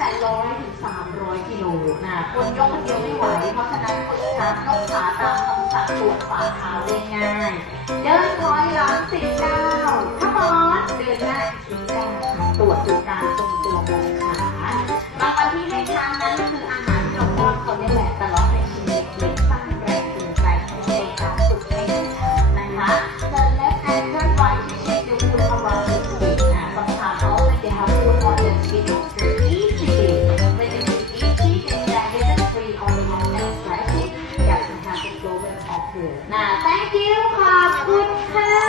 แต่ร้อยถึงสามร้อยกิโลนะคนยกคนเดียวไม่ไหว เพราะฉะนั้นฝึกช้างยกขาตามคำสั่งตรวดฝ่าเท้าได้ง่ายเดินถอยหลังสิบเก้าถ้ามอนเดินหน้าสิบเก้าตรวจดูการ Thank you. Have a good time.